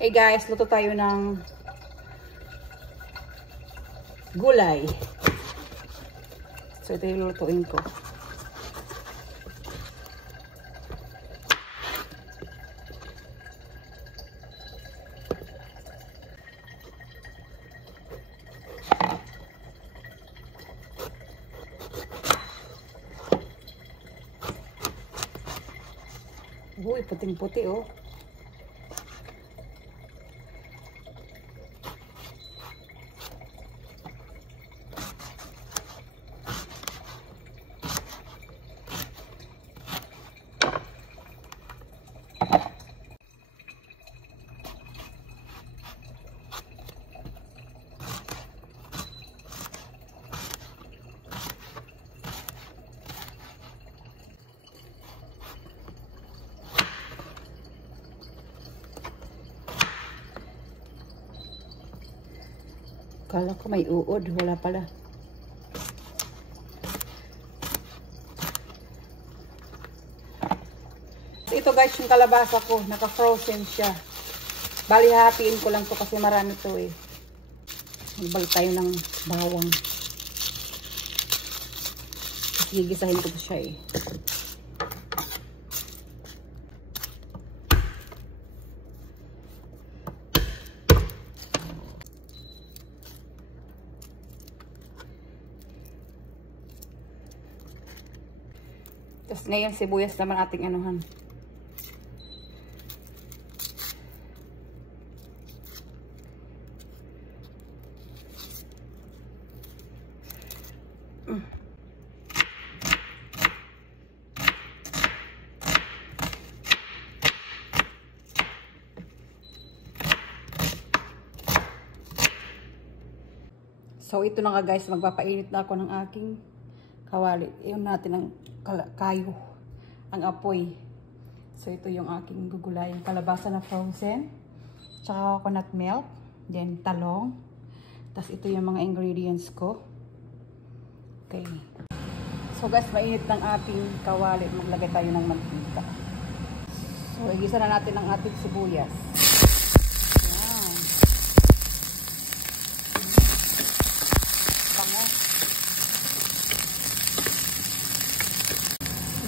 Hey guys, luto tayo ng gulay. So ito yung lutuin ko. Uy, puting-puti oh. Kala ko may uod, wala pala. Ito guys, yung kalabasa ko, naka-frozen siya. Bali, hatiin ko lang to kasi marami to eh. Magbalik tayo ng bawang. Gigisahin ko siya eh. Tapos ngayon sibuyas naman ating anuhan. So ito na nga guys, magpapainit na ako ng aking kawali. Iyon natin ang kayo, ang apoy. So ito yung aking gugulay, yung kalabasa na frozen, tsaka coconut milk, then talong. Tapos ito yung mga ingredients ko. Okay. So guys, mainit ng ating kawali. Maglagay tayo ng mantika. So igisa na natin ang ating sibuyas.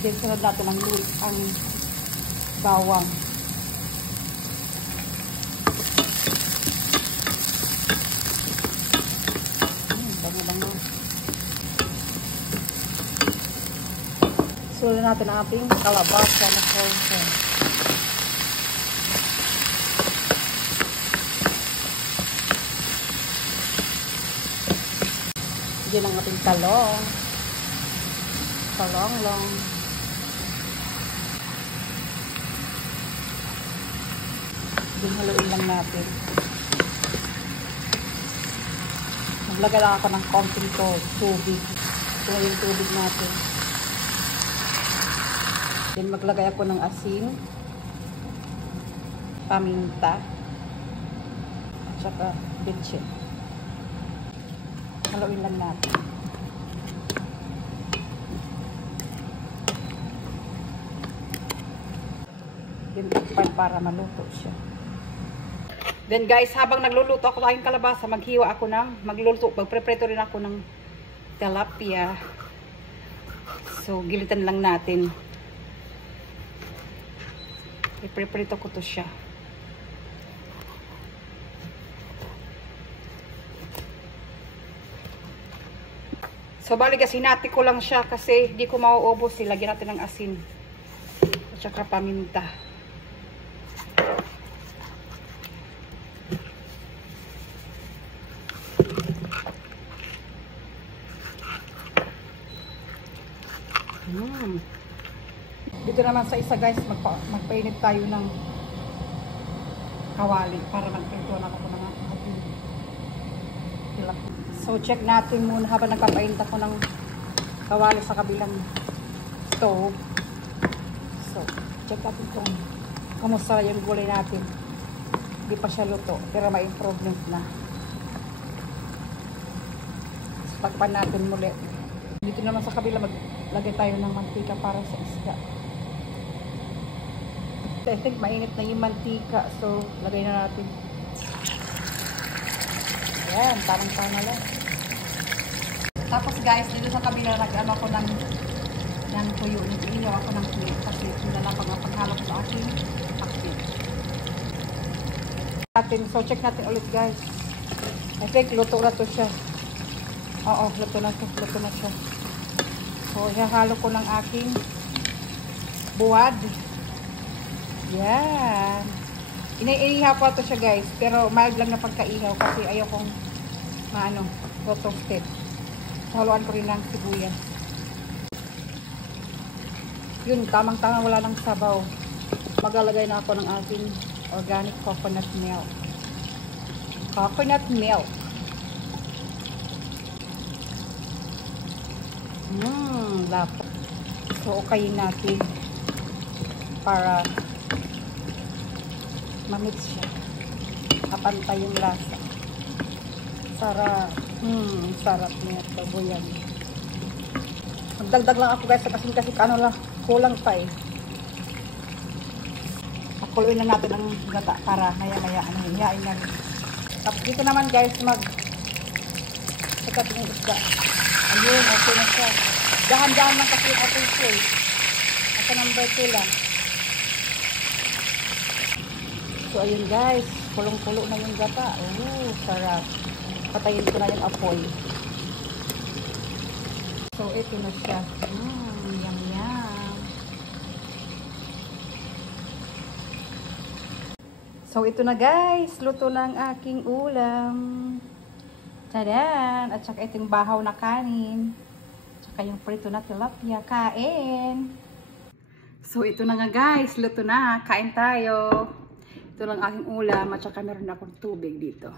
Then sunod natin ang bawang. Bango-bango. Sunod natin ang ating kalabasa na frozen. Diyan ang ating talong. Talong-long. Haluin lang natin. Maglagay lang ako ng konting tubig. Ito yung tubig natin. Then maglagay ako ng asin, paminta, at saka bitchin. Haluin lang natin. Then takpan para maluto siya. Then guys, habang nagluluto ako ng kalabasa, magprepreto rin ako ng tilapia. So, gilitan lang natin. Iprepreto ko to siya. So, bali kasi hinati ko lang siya kasi di ko mauubos. Lagyan natin ng asin at saka paminta. Dito naman sa isa guys, magpainit tayo ng kawali para magprito na ako ng ating tilapia. So check natin muna habang nagpapainit ako ng kawali sa kabilang stove. So check natin kung kamusta yung gulay natin. Hindi pa siya luto pero may improvement na. So takpan natin muli. Dito naman sa kabila maglagay tayo ng mantika para sa isda. I think mainit na yung mantika. So, lagay na natin. Ayan, tamang-tama lang. Tapos guys, dito sa kabila, nag-ano ko ng tuyo. Nag-iiyaw ako ng tuyo. Kasi yun na lang paghalo ko sa aking pakit. So, check natin ulit guys. I think luto na to siya. Oo, luto na to. Luto na siya. So, ihahalo ko ng aking buwad. Yan. Iniihaw ko ito siya guys. Pero mild lang na pagkaihaw kasi ayaw kong toasted. So, haluan ko rin ng sibuyas. Yun, tamang-tamang wala ng sabaw. Maglalagay na ako ng aking organic coconut milk. Coconut milk. Dapat. So, okayin natin para mamix siya. Kapantay yung lasa. Sarap. Sarap niya. Tabuyan. Magdagdag lang ako guys kasi ano lang, kulang pa eh. Pakuluin na natin ang gata para maya-maya hihain na rin. Tapos dito naman guys sakat yung isda. Ayun, okay na siya. Dahan-dahan lang kasi yung ating soy. Asa number 2 lang. So ayun guys, kulong-kulo na yung gata. Sarap. Patayin ko na yung apoy. So ito na siya. Yum yum. So ito na guys, luto na ang aking ulam. Tadan! At saka itong bahaw na kanin. Tsaka yung prito na tilapia. Kain! So ito na nga guys, luto na. Kain tayo. Ito lang aking ulam at saka meron akong tubig dito.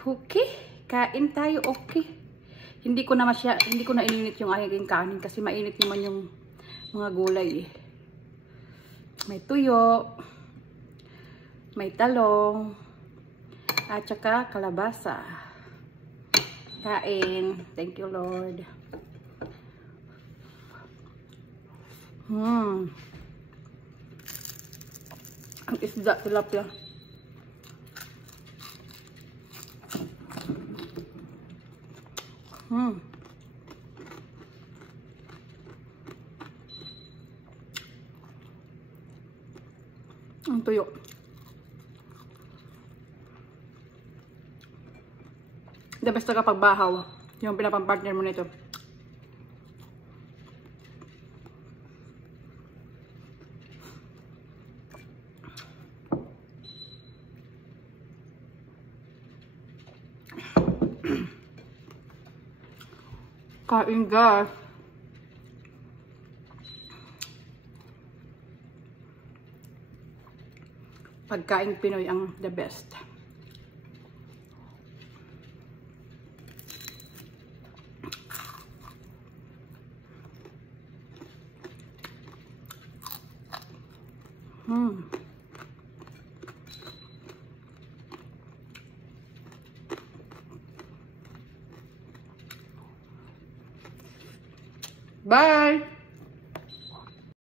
Okay, kain tayo. Okay. Hindi ko na ininit yung aking kanin kasi mainit naman yung mga gulay eh. May tuyo, may talong, at saka kalabasa. Kain. Thank you Lord. Ang isda, tilapia. Ang tuyo. The best na kapag bahaw. Yung pinapang-partner mo nito. Kain guys. Pagkain Pinoy ang the best. Bye!